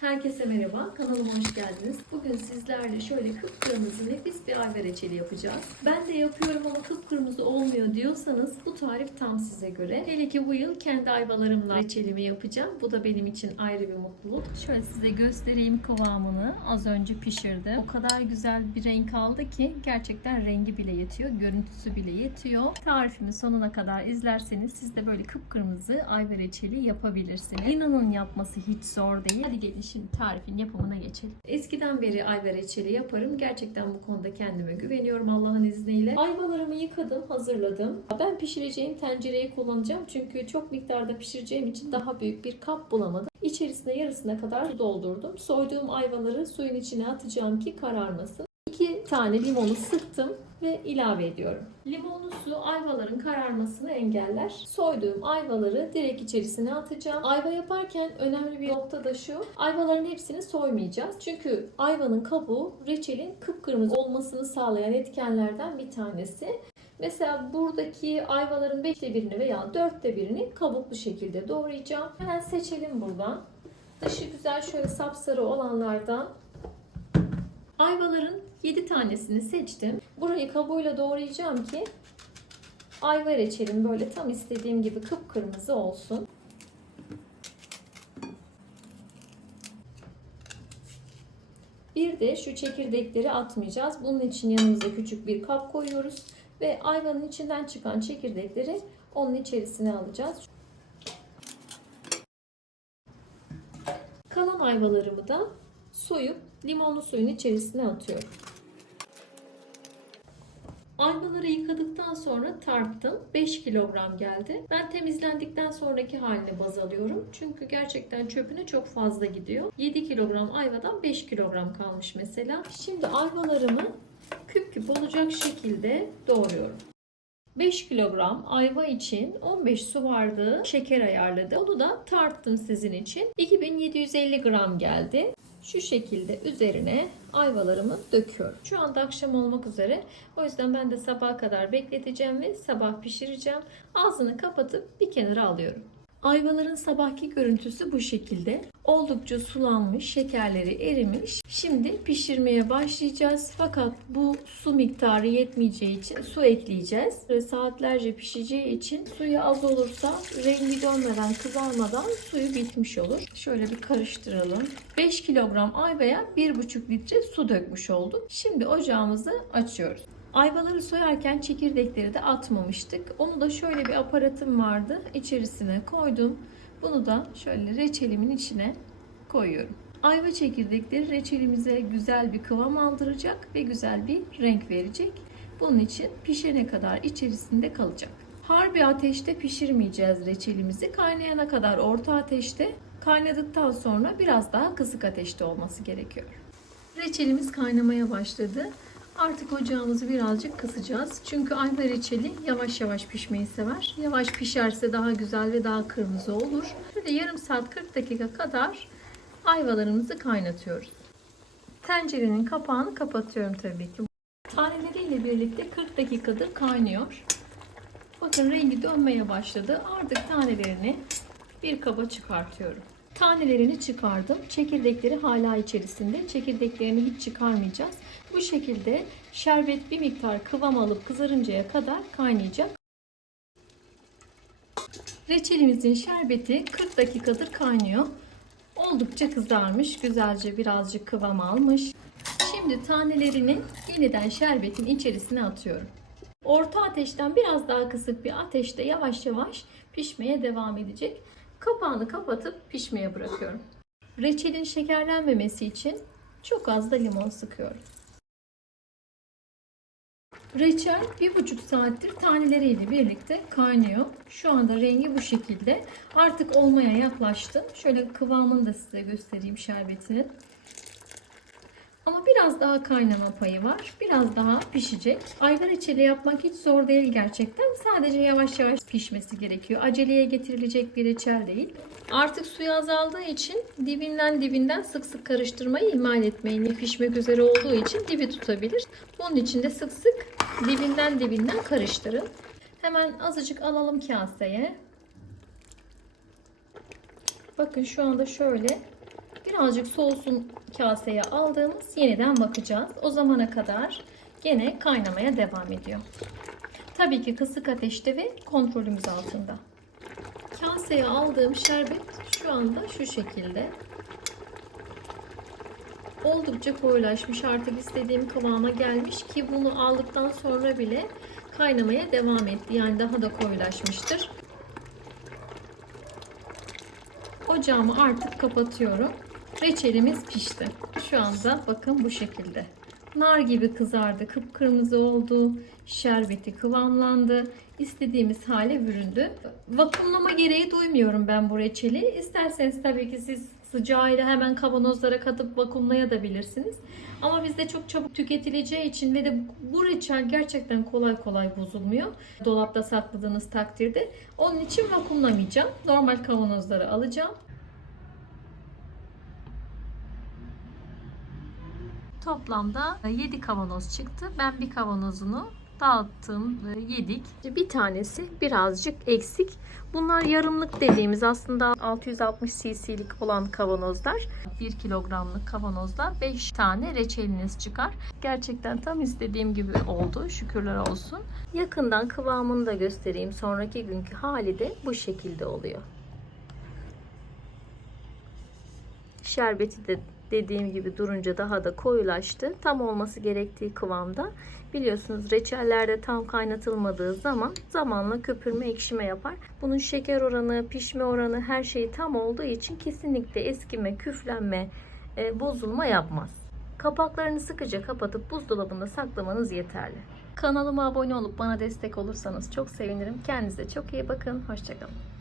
Herkese merhaba, kanalıma hoş geldiniz. Bugün sizlerle şöyle kıpkırmızı nefis bir ayva reçeli yapacağız. Ben de yapıyorum ama kıpkırmızı olmuyor diyorsanız bu tarif tam size göre. Hele ki bu yıl kendi ayvalarımla reçelimi yapacağım. Bu da benim için ayrı bir mutluluk. Şöyle size göstereyim kıvamını. Az önce pişirdim. O kadar güzel bir renk aldı ki gerçekten rengi bile yetiyor, görüntüsü bile yetiyor. Tarifimi sonuna kadar izlerseniz siz de böyle kıpkırmızı ayva reçeli yapabilirsiniz. İnanın yapması hiç zor değil. Hadi gelin şimdi tarifin yapımına geçelim. Eskiden beri ayva reçeli yaparım. Gerçekten bu konuda kendime güveniyorum Allah'ın izniyle. Ayvalarımı yıkadım, hazırladım. Ben pişireceğim tencereyi kullanacağım. Çünkü çok miktarda pişireceğim için daha büyük bir kap bulamadım. İçerisine yarısına kadar su doldurdum. Soyduğum ayvaları suyun içine atacağım ki kararmasın. 2 tane limonu sıktım ve ilave ediyorum. Limonlu su ayvaların kararmasını engeller. Soyduğum ayvaları direkt içerisine atacağım. Ayva yaparken önemli bir nokta da şu. Ayvaların hepsini soymayacağız. Çünkü ayvanın kabuğu reçelin kıpkırmızı olmasını sağlayan etkenlerden bir tanesi. Mesela buradaki ayvaların 5'te birini veya 4'te birini kabuklu şekilde doğrayacağım. Hemen seçelim buradan. Dışı güzel şöyle sapsarı olanlardan Ayvaların 7 tanesini seçtim. Burayı kabuğuyla doğrayacağım ki ayva reçelim böyle tam istediğim gibi kıpkırmızı olsun. Bir de şu çekirdekleri atmayacağız. Bunun için yanımıza küçük bir kap koyuyoruz ve ayvanın içinden çıkan çekirdekleri onun içerisine alacağız. Kalan ayvalarımı da soyup limonlu suyun içerisine atıyorum. Ayvaları yıkadıktan sonra tarttım. 5 kilogram geldi. Ben temizlendikten sonraki halini baz alıyorum. Çünkü gerçekten çöpüne çok fazla gidiyor. 7 kilogram ayvadan 5 kilogram kalmış mesela. Şimdi ayvalarımı küp küp olacak şekilde doğruyorum. 5 kilogram ayva için 15 su bardağı şeker ayarladım. Onu da tarttım sizin için. 2750 gram geldi. Şu şekilde üzerine ayvalarımı döküyorum. Şu anda akşam olmak üzere. O yüzden ben de sabaha kadar bekleteceğim ve sabah pişireceğim. Ağzını kapatıp bir kenara alıyorum. Ayvaların sabahki görüntüsü bu şekilde. Oldukça sulanmış, şekerleri erimiş. Şimdi pişirmeye başlayacağız. Fakat bu su miktarı yetmeyeceği için su ekleyeceğiz. Ve saatlerce pişeceği için suyu az olursa rengi dönmeden, kızarmadan suyu bitmiş olur. Şöyle bir karıştıralım. 5 kilogram ayvaya 1,5 litre su dökmüş olduk. Şimdi ocağımızı açıyoruz. Ayvaları soyarken çekirdekleri de atmamıştık. Onu da şöyle bir aparatım vardı. İçerisine koydum. Bunu da şöyle reçelimin içine koyuyorum. Ayva çekirdekleri reçelimize güzel bir kıvam aldıracak ve güzel bir renk verecek. Bunun için pişene kadar içerisinde kalacak. Harbi ateşte pişirmeyeceğiz reçelimizi. Kaynayana kadar orta ateşte, kaynadıktan sonra biraz daha kısık ateşte olması gerekiyor. Reçelimiz kaynamaya başladı. Artık ocağımızı birazcık kısacağız. Çünkü ayva reçeli yavaş yavaş pişmeyi sever. Yavaş pişerse daha güzel ve daha kırmızı olur. Şöyle yarım saat 40 dakika kadar ayvalarımızı kaynatıyoruz. Tencerenin kapağını kapatıyorum tabii ki. Taneleriyle birlikte 40 dakikadır kaynıyor. Bakın rengi dönmeye başladı. Artık tanelerini bir kaba çıkartıyorum. Tanelerini çıkardım. Çekirdekleri hala içerisinde. Çekirdeklerini hiç çıkarmayacağız. Bu şekilde şerbet bir miktar kıvam alıp kızarıncaya kadar kaynayacak. Reçelimizin şerbeti 40 dakikadır kaynıyor. Oldukça kızarmış. Güzelce birazcık kıvam almış. Şimdi tanelerini yeniden şerbetin içerisine atıyorum. Orta ateşten biraz daha kısık bir ateşte yavaş yavaş pişmeye devam edecek. Kapağını kapatıp pişmeye bırakıyorum. Reçelin şekerlenmemesi için çok az da limon sıkıyorum. Reçel bir buçuk saattir taneleriyle birlikte kaynıyor. Şu anda rengi bu şekilde. Artık olmaya yaklaştı. Şöyle kıvamını da size göstereyim şerbetinin. Ama biraz daha kaynama payı var. Biraz daha pişecek. Ayva reçeli yapmak hiç zor değil gerçekten. Sadece yavaş yavaş pişmesi gerekiyor. Aceleye getirilecek bir reçel değil. Artık suyu azaldığı için dibinden dibinden sık sık karıştırmayı ihmal etmeyin. Pişmek üzere olduğu için dibi tutabilir. Bunun için de sık sık dibinden dibinden karıştırın. Hemen azıcık alalım kaseye. Bakın şu anda şöyle Birazcık soğusun kaseye aldığımız yeniden bakacağız. O zamana kadar gene kaynamaya devam ediyor. Tabii ki kısık ateşte ve kontrolümüz altında. Kaseye aldığım şerbet şu anda şu şekilde. Oldukça koyulaşmış artık istediğim kıvama gelmiş ki bunu aldıktan sonra bile kaynamaya devam etti. Yani daha da koyulaşmıştır. Ocağımı artık kapatıyorum. Reçelimiz pişti. Şu anda bakın bu şekilde. Nar gibi kızardı, kıpkırmızı oldu, şerbeti kıvamlandı, istediğimiz hale büründü. Vakumlama gereği duymuyorum ben bu reçeli. İsterseniz tabii ki siz sıcağıyla hemen kavanozlara katıp vakumlayabilirsiniz. Ama bizde çok çabuk tüketileceği için ve de bu reçel gerçekten kolay kolay bozulmuyor. Dolapta sakladığınız takdirde. Onun için vakumlamayacağım. Normal kavanozlara alacağım. Toplamda 7 kavanoz çıktı. Ben bir kavanozunu dağıttım, e, yedik. Bir tanesi birazcık eksik. Bunlar yarımlık dediğimiz aslında 660 cc'lik olan kavanozlar. 1 kilogramlık kavanozda 5 tane reçeliniz çıkar. Gerçekten tam istediğim gibi oldu. Şükürler olsun. Yakından kıvamını da göstereyim. Sonraki günkü hali de bu şekilde oluyor. Şerbeti de dediğim gibi durunca daha da koyulaştı. Tam olması gerektiği kıvamda. Biliyorsunuz reçellerde tam kaynatılmadığı zaman zamanla köpürme ekşime yapar. Bunun şeker oranı, pişme oranı her şeyi tam olduğu için kesinlikle eskime, küflenme, e, bozulma yapmaz. Kapaklarını sıkıca kapatıp buzdolabında saklamanız yeterli. Kanalıma abone olup bana destek olursanız çok sevinirim. Kendinize çok iyi bakın. Hoşçakalın.